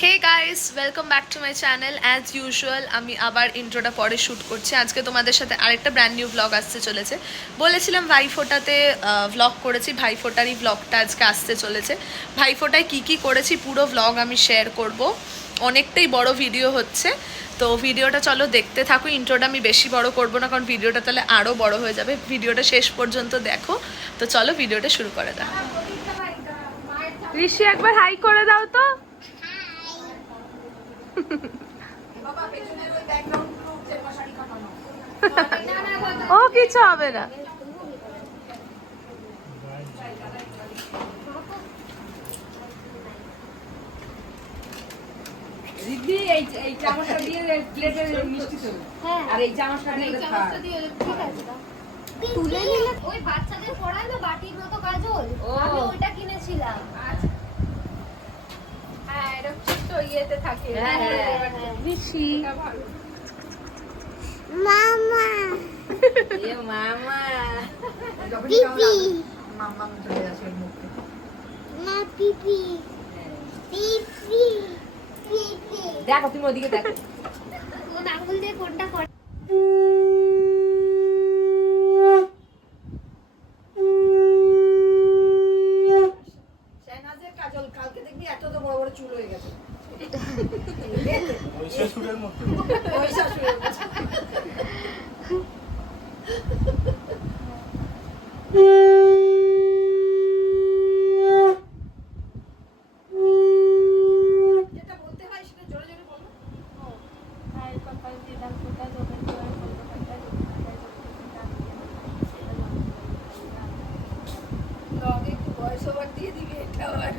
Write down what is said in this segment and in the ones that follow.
Hey guys, welcome back to my channel. As usual আমি আবার ইন্ট্রোটা পরে শ্যুট করছি। আজকে তোমাদের সাথে আরেকটা ব্র্যান্ড নিউ ব্লগ আসতে চলেছে। বলেছিলাম ভাইফোঁটাতে ভ্লগ করেছি, ভাইফোঁটারই ব্লগটা আজকে আসতে চলেছে। ভাইফোঁটায় কী কী করেছি পুরো ভ্লগ আমি শেয়ার করব। অনেকটাই বড় ভিডিও হচ্ছে, তো ভিডিওটা চলো দেখতে থাকো। ইন্ট্রোটা আমি বেশি বড় করব না, কারণ ভিডিওটা তাহলে আরও বড় হয়ে যাবে। ভিডিওটা শেষ পর্যন্ত দেখো। তো চলো ভিডিওটা শুরু করে দাও। ঋষি একবার হাই করে দাও তো। ও কিছু হবে না। দিদি এই চামচটা দিয়ে প্লেটে মিষ্টি তো। হ্যাঁ, আর এই চামচটা দিয়ে ঠিক আছে দাও। তুলে নিলে ওই বাচ্চাদের পড়ায় না বাটির মতো কাজল, আমি ওইটা কিনেছিলাম। আচ্ছা, হ্যাঁ এরকম ছোট ইয়েতে থাকে। ঋষি মামা এ মামা পিপি মামা চলে আসে মুখে। না পিপি পিপি পিপি দেখো তুমি ওদিকে দেখো। কোন আঙ্গুল দিয়ে কোনটা করে? শাহনাজের কাজল কালকে দেখবি এত তো বড় বড় চুল হয়ে গেছে। ওই শাশুড়ের মতো। ওই শাশুড়ির মতো। যেটা বলতে হয় সেটা জোরে জোরে বলো। ভাইয়ের কপাল দিলাম ফোঁটা তোদের জোয়ার কলকাতা লগে একটু ভয়েস ওভার দিয়ে দিবি এটা আবার।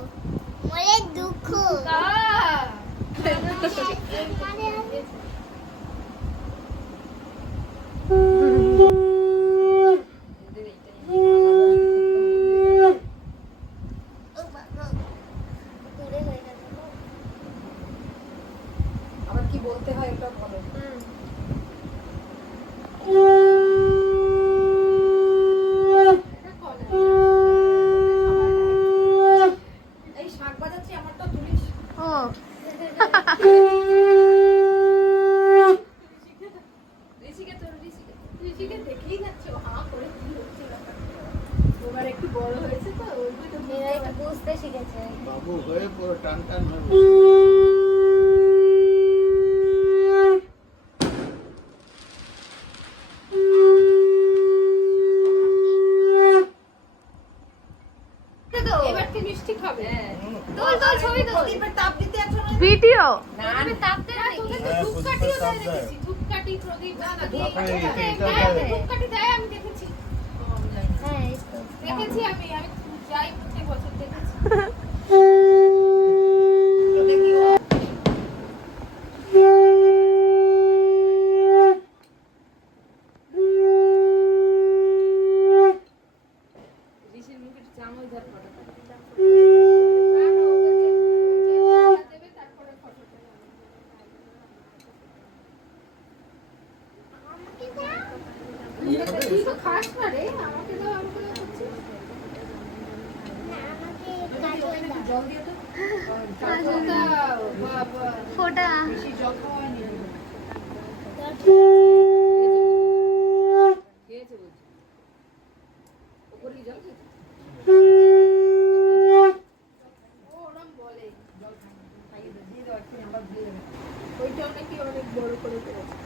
দুঃখ মরে দুঃখ আবার কি বলতে হয় এটা বলো। এই শাক বাজাচ্ছি আমারটা তুলিস। ও ঋষিকে দেখেই যাচ্ছে হা করে কি হচ্ছে ওবার একটু বড় হয়েছে তো ওই তো মেয়েরা একটু বুঝতে শিখেছে। বাবু হয়ে পুরো টান টান হয়ে বসে। এবার কি মিষ্টি খাবে? তোল তোল ছবি তোল। প্রদীপের তাপ দিতে আছো না? ভিডিও প্রদীপের তাপ দে না দেখি। তোদের তো হ্যাঁ, ধূপকাঠিও প্রদীপের তাপ দেয় দেয়। দেখেছি। ধূপকাঠি প্রদীপ না না তারপরে এটা ধূপকাঠি দেয় আমি দেখেছি। হ্যাঁ এই তো দেখেছি আমি যাই প্রত্যেক বছর দেখেছি। ঋষির মুখে চামচ ধর ফটো দেবে তারপরে ফটোটা আমাকে দাও। তুই তো খাস না রে আমাকে দাও আমাকে দাও করছিস। না আমাকে ওখানে কাজল একটু দাও। জল দিয়ে তো কাজলটা বাবা ফোঁটা বেশি জল খাওয়ায়নি খেয়েছে বলছি ওপরে কি জল খেয়েছে ও ওরম বলে জল খাইয়ে দিয়ে দাও একটু আবার দিয়ে দেবে ওইটাও নাকি অনেক বড় করে করেছে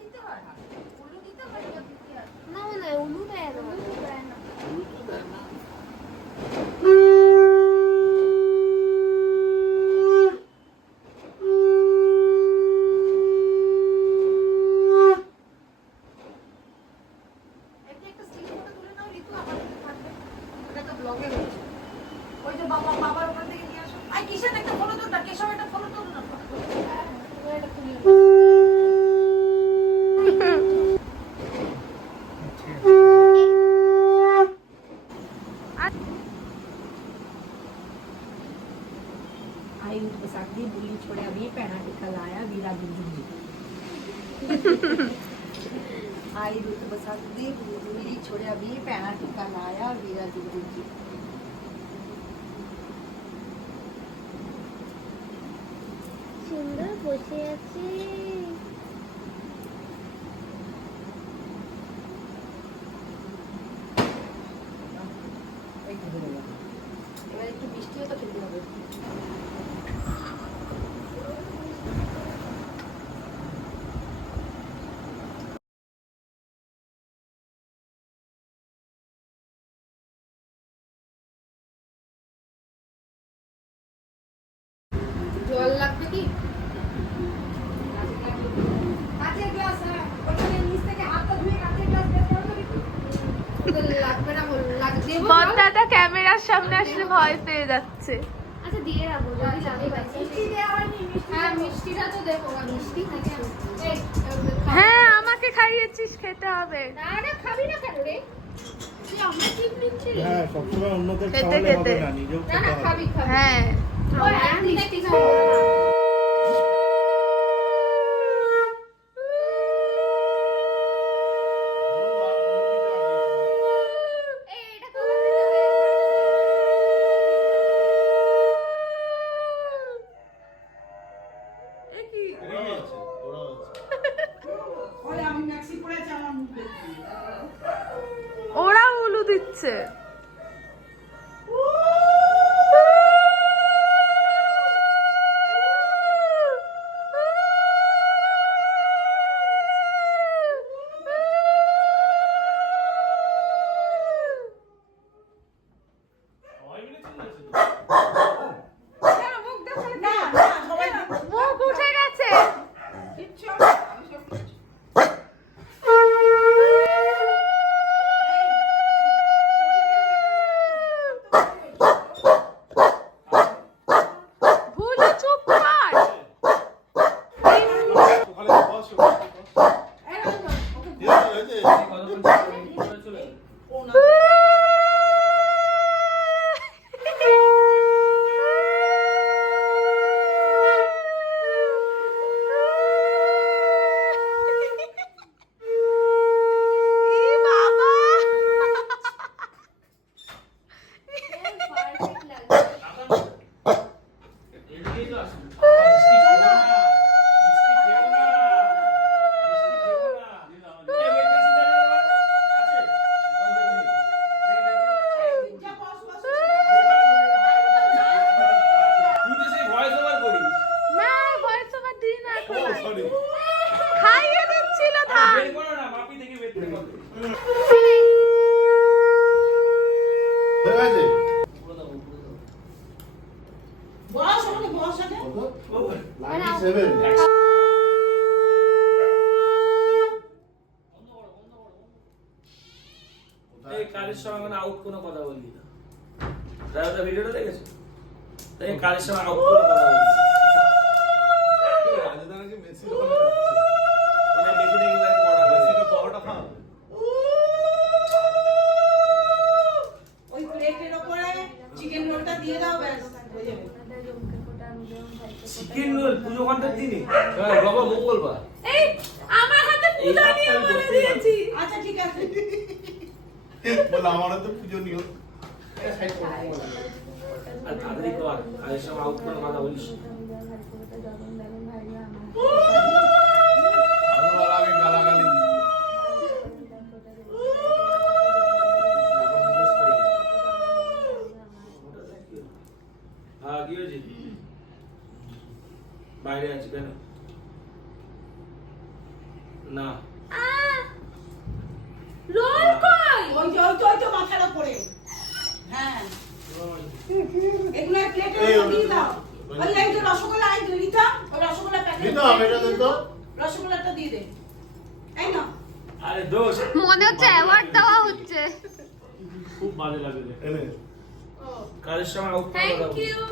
দিতে হয় বাবা বাবার ওখান থেকে নিয়ে আসো। আই কিসের একটা ফলো তো না, কেশব একটা ফলো তো না। এটা খুলে आई बसाती बुली छोड़े अभी पैना टिका लाया वीरा दुर्जुगी आई बसाती बुली छोड़े अभी पैना टिका लाया वीरा दुर्जुगी সুন্দর বসে আছে। এবার একটু মিষ্টিও তো খেতে হবে। জল লাগবে কি? কাঁচের গ্লাস, হ্যাঁ ওখানে নিচ থেকে হাতটা ধুয়ে কাঁচের গ্লাস বের করে দিবি। ওদের লাগবে না বল, লাগবে দেবো। বড়দাদা ক্যামেরার সামনে আসলে ভয় পেয়ে যাচ্ছে। আচ্ছা দিয়ে রাখবো যদি লাগে বাঁচি। মিষ্টি দেওয়া হয়নি, মিষ্টি। হ্যাঁ মিষ্টিটা তো দেবো। মিষ্টি থাকে। এই হ্যাঁ আমাকে খাইয়েছিস, খেতে হবে। না না খাবি না কেন রে? তুই আমরা ঠিক নিচ্ছি রে। হ্যাঁ সবসময় অন্যদের খেতে খাওয়ালে হবে খেতে। না, নিজেও না খেতে না হবে। খাবি খাবি। হ্যাঁ ওই মিষ্টি খাবো না। এই এটা তো এটাই আছে, ওরাও আছে। ওরে আমি ম্যাক্সি পরেছি আমার মুখ দেখি। ওরা উলু দিচ্ছে। না না সবাই মুখ উঠে গেছে। কিচ্ছু হবে না, আমি সব করেছি। ভুলু চুপ কর। ওখানে বস, ওখানে বস। এই না, না, ওকে ঠিক আছে, হয়েছে? ও না। ই বাবা। পারফেক্ট লাগছে। যা বস বস। না ভয়েস ওভার দিই না এখন। ও, sorry। খাইয়ে দিচ্ছিল ধান। হয়ে গেছে? বস ওখানে বস আগে। কত? 97 এই কালের সময় মানে আউট কোনো কথা বললি না। ড্রাইভারটা ভিডিওটা দেখেছো? এই কালের সময় আউট কোনো কথা বললি না। রাজধানীকে মেসি দোকানে যাচ্ছে। মানে বেশি দেখে গেলে পড়া হবে। মেসিটা পাওয়াটা খাওয়াবে। ওই প্লেটের উপরে চিকেন রোলটা দিয়ে দাও ব্যাস হয়ে যাবে। চিকেন রোল পুজো ঘন্টার দিনে? বাবা মঙ্গলবার। এই আমার হাতে পূজা নিয়ে বলে দিয়েছি। আচ্ছা ঠিক আছে। বলে আমারও তো পুজো নিও। আর তাড়াতাড়ি কর, কালের সময় আউট কোনো কথা বলিস না। আমার আগে গালাগালি দিত। হ্যাঁ কি হয়েছে? বাইরে আছি কেন? না রোল কই? ওই তো মাথার উপরে। হ্যাঁ এগুলো প্লেটের এই, উপর দিয়ে দাও। ওই এই যে রসগোল্লা এই যে রিতা, ওই রসগোল্লা প্যাকেট। দিত এটা দিত। রসগোল্লাটা দিয়ে দে। এই না। আরে দোষ মনে হচ্ছে অ্যাওয়ার্ড দেওয়া হচ্ছে। খুব বাজে লাগে রে। এনে। কাজের সময় আউট করে কথা থ্যাংক বলছি। ইউ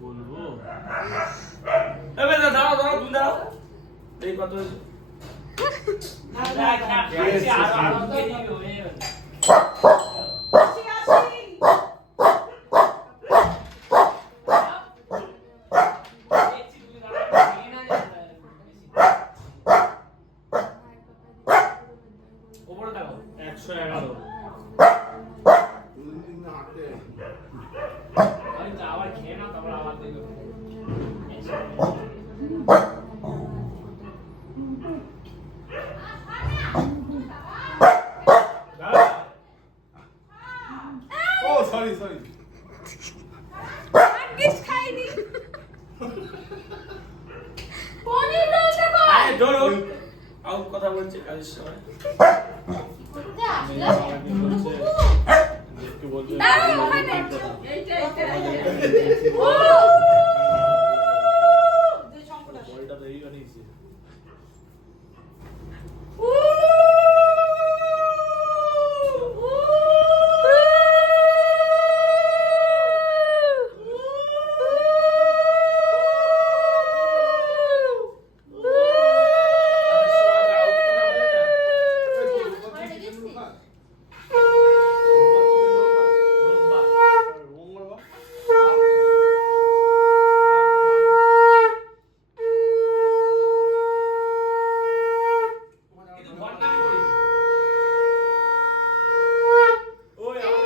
বলবো এবার দাঁড়াও দাঁড়াও তুমি দাঁড়াও এই কত হয়েছে ওপরে দেখো 111 হাঁটতে আবার খেয়ে না তারপর আবার দেখো ও সরি সরি কিস খাইনি পনির রোলটা কর আরে ধরুন আউট কথা বলছে কাজের সময় একটু বলছে দাঁড়াও ওখানে এইটা ও বলটা তো এই বানিয়েছে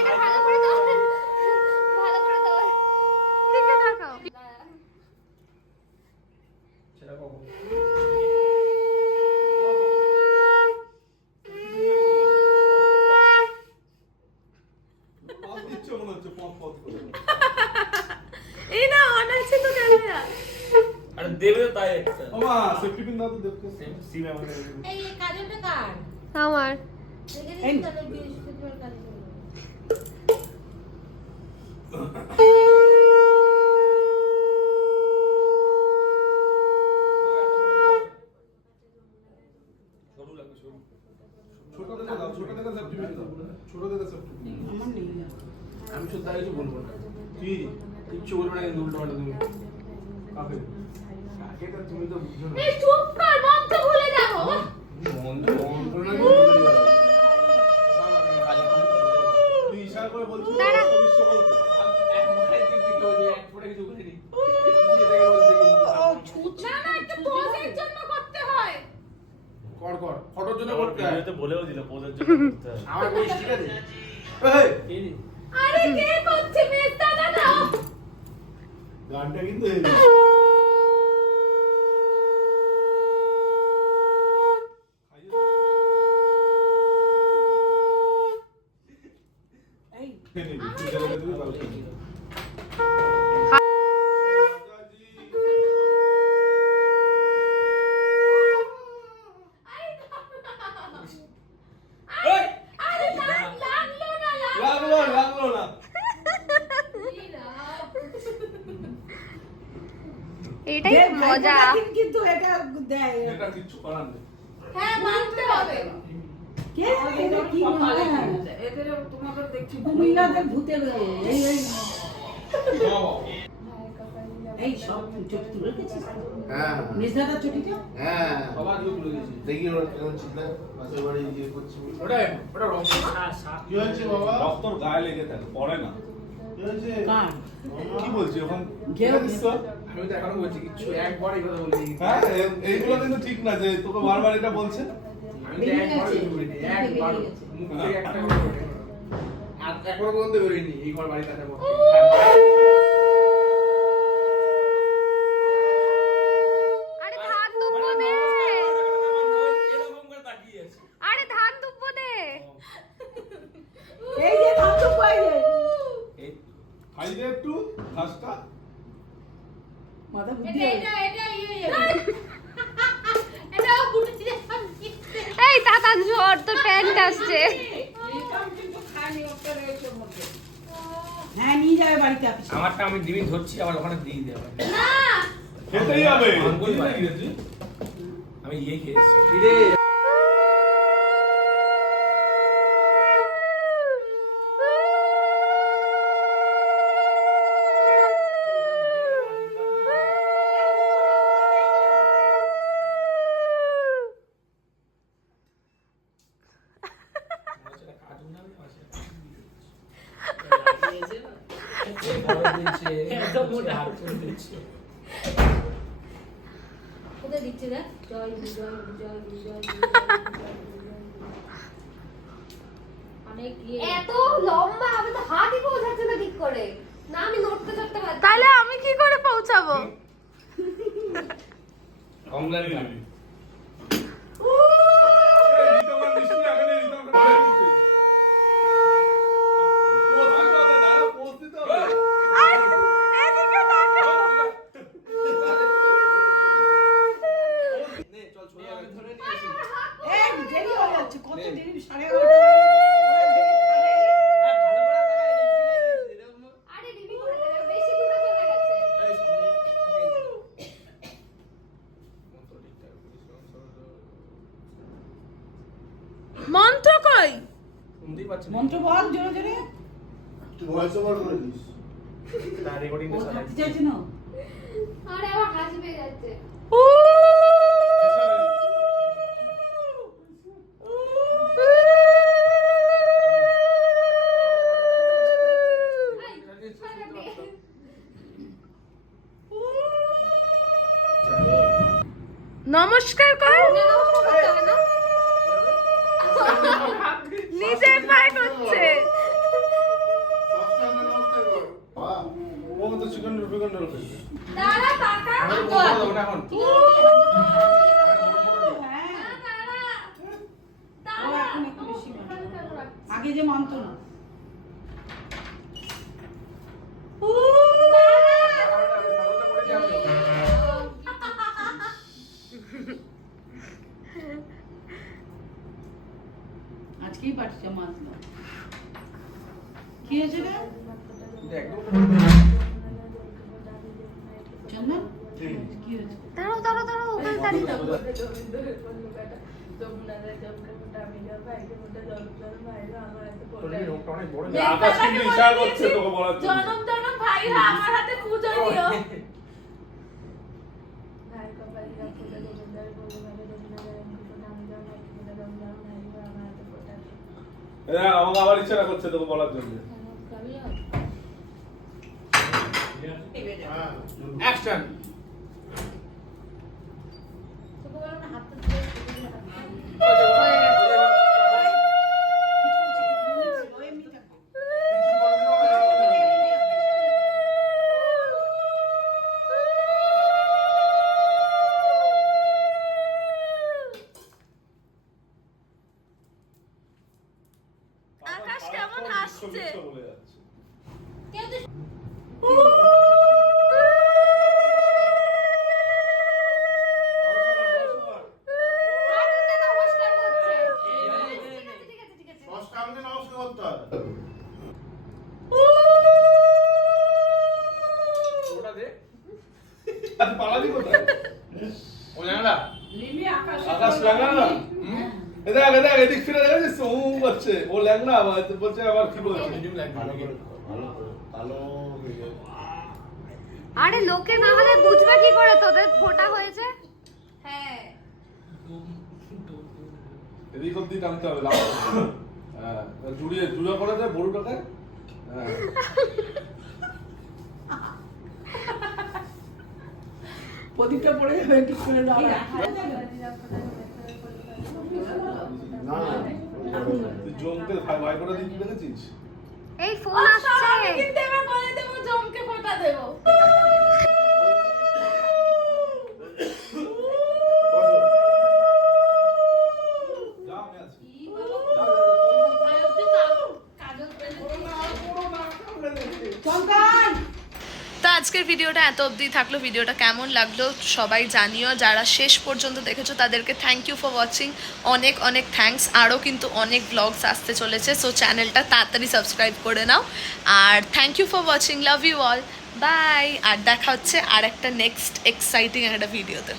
এটা ভালো করে দাও ভালো করে দাও দিকে তাকাও সেটা কখন পাঁচ দিচ্ছ মনে হচ্ছে পপ পপ করে এই না অন আছে তো ক্যামেরা আরে দেবে তো তাই একটা ওমা সেফটি পিন দাও তো দেখতে সিম আমাকে এই কাজলটা কার আমার দেখে দিন তাহলে বৃহস্পতিবার কাজল সরু লাগবে সরু ছোট দেখে দাও ছোট দেখে সেফটি পিন দাও ছোট দেখে সেফটি পিন আমার নেই আমি শুধু তাই কিছু বলবো না কি কিচ্ছু বলবো না কিন্তু উল্টো পাল্টা তুমি কাকে কাকে তো তুমি তো বুঝছো না এই চুপ কর মন তো ভুলে যাবো মন মন করে না তুই ইশারা করে বলছিস দাঁড়া। বিশ্ব বলতে এক মুখের দিক থেকে বলছে এক ফোঁটা কিছু বলিনি না না একটা পোজের জন্য করতে হয় কর কর ফটোর জন্য করতে হয় ভিডিওতে বলেও দিল পোজের জন্য করতে হয় আমার বলিস ঠিক আছে এই এই আরে কে করছে মেস্তা দাদা গানটা কিন্তু হেভি এই আরে লাগলো না লাগলো না এটাই মজা কিন্তু এটা দেয় এটা কিচ্ছু করার নেই হ্যাঁ মানতে হবে কে এটা কি মনে হয় এদের তোমাদের দেখছি কুমিল্লাদের ভূতের এই এই এই সব চটি তুলে গেছিস হ্যাঁ মেজদাদা চটিটা হ্যাঁ সবার লোক ভুলে গেছি দেখি ওর কেমন চিন্তা পাশের বাড়ি গিয়ে করছি ওটা রক্ত কি হয়েছে বাবা রক্তর গায়ে লেগে থাকে পড়ে না কি হয়েছে কার কি বলছি এখন ঘেউ জানিস তো? আমি তো এখনো বলছি কিচ্ছু একবার এই কথা বলিনি হ্যাঁ এইগুলো কিন্তু ঠিক না যে তোকে বারবার এটা বলছে আমি তো একবার বলিনি একবার মুখ থেকে একটা কথা বলিনি আর এখনো পর্যন্ত বলিনি এই ঘর বাড়িতে আসার পর আরে ধান দুব্বো দে এরকম করে তাকিয়ে আছে আরে ধান দুব্বো দে এই যে ভাত পাইলে এই খাই দে একটু ঘাসটা মাথা বুদ্ধি এটা এটা বুঝছি এই তাতা জ্বর তোর প্যান্ট আসছে হ্যাঁ নিয়ে যাবে বাড়িতে আপনি আমারটা আমি দিবি ধরছি আবার ওখানে দিয়ে দেব খেতেই হবে আঙ্গুল বুঝলি মারি। নাকি রে তুই? আমি ইয়ে খেয়েছি কোথায় দিচ্ছে দেখ জয় গুরু, জয় গুরু, জয় গুরু, জয় গুরু, অনেক ইয়ে এত লম্বা আমি তো হাতই পৌঁছাচ্ছে না ঠিক করে না আমি নড়তে চড়তে পারছি তাহলে আমি কি করে পৌঁছাবো? কমলা নিবি এদিকে তাকাও। দেরি হয়ে যাচ্ছে কত দেরি 11:30 আরে ডিবি করে দেবে বেশি দূরে চলে গেছে মন্ত্র কই? শুনতেই পাচ্ছি না। মন্ত্র বল জোরে জোরে তুই ভয়েস ওভার করে দিস। তার রেকর্ডিং ও তো থাকতে চাইছে না আরে আমার হাসি পেয়ে যাচ্ছে উ নমস্কার কর। নিজের পায়ে করছে। সবসময় নমস্কার কর। বাহ, ও তো চিকেন রুটিকান রোল খাইছে দাঁড়া কাকা ওটা এখন হ্যাঁ দাঁড়া ও এখন একটু বেশি মন্ত্র। আগে যে মানতো না আজকেই পাঠিয়েছে মানলো কি হয়েছে রে চন্দন কি হয়েছে দাঁড়াও দাঁড়াও দাঁড়াও ওখানে দাঁড়িয়ে থাকো অনেক বড় আকাশ কিন্তু ইশারা করছে তোকে বলার জন্য জনম জনম ভাইরা আমার হাতে পূজা দিও। আমাকে আবার ইশারা করছে তোকে বলার জন্য হ্যাঁ, অ্যাকশন ও এমনি থাকবে কিছু করবি না, আকাশ কেমন হাসছে। বলে যাচ্ছে কেউ তো হাঁটুতে নমস্কার করছে ঠিক আছে ঠিক আছে দশটা আমাকে নমস্কার করতে হবে। ওটা দে আজ পালাবি কোথায় ও জানা লিলি আকাশ আকাশ লাগা না এদিক এদিক ফিরে দেখেছিস ও বলছে ও ল্যাংনা বলছে আবার কি বলছে ভালো করে, ভালো করে। কালো হয়ে যাবে। আরে লোকে না হলে বুঝবে কি করে তোদের ফোঁটা হয়েছে হ্যাঁ এদিক অব্দি টানতে হবে লাভ হ্যাঁ জুড়িয়ে জুড়ে করে দেয় বড়টাকে হ্যাঁ প্রদীপটা পড়ে যাবে ঠিক করে দাও না, না, তুই জমকে ভাই করে দিচ্ছি দেখেছিস এই ফোন আসছে কিন্তু এবার বলে দেবো জমকে ফোঁটা দেবো। বসো। যা আমি আছি চন্দন তো আজকের ভিডিওটা এত অবধি থাকলো। ভিডিওটা কেমন লাগলো সবাই জানিও। যারা শেষ পর্যন্ত দেখেছো তাদেরকে থ্যাংক ইউ ফর ওয়াচিং। অনেক অনেক থ্যাঙ্কস। আরও কিন্তু অনেক ব্লগস আসতে চলেছে, সো চ্যানেলটা তাড়াতাড়ি সাবস্ক্রাইব করে নাও। আর thank you for watching, love you all, bye. আর দেখা হচ্ছে আর একটা নেক্সট এক্সাইটিং একটা ভিডিওতে।